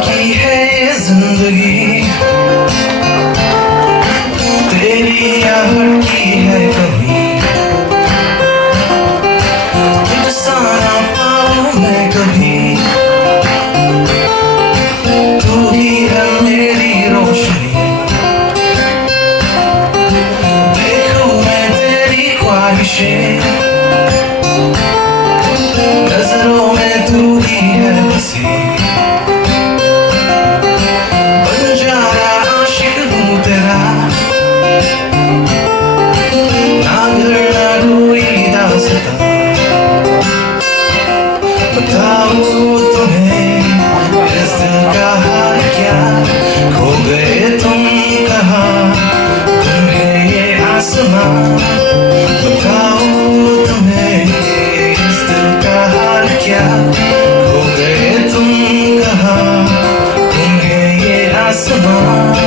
की है ये जिंदगी तेरी आहट की है कमी तुझसा ना पाऊं मैं कभी तू ही है मेरी रोशनी देखूं मैं तेरी ख्वाहिशें नजरों में तू ही है बसी बताओ तुम्हें इस दिल का हाल क्या खो गए तुम कहाँ तुम है ये आसमां बताओ तुम्हें इस दिल का हाल क्या खो गए तुम कहाँ तुम है ये आसमां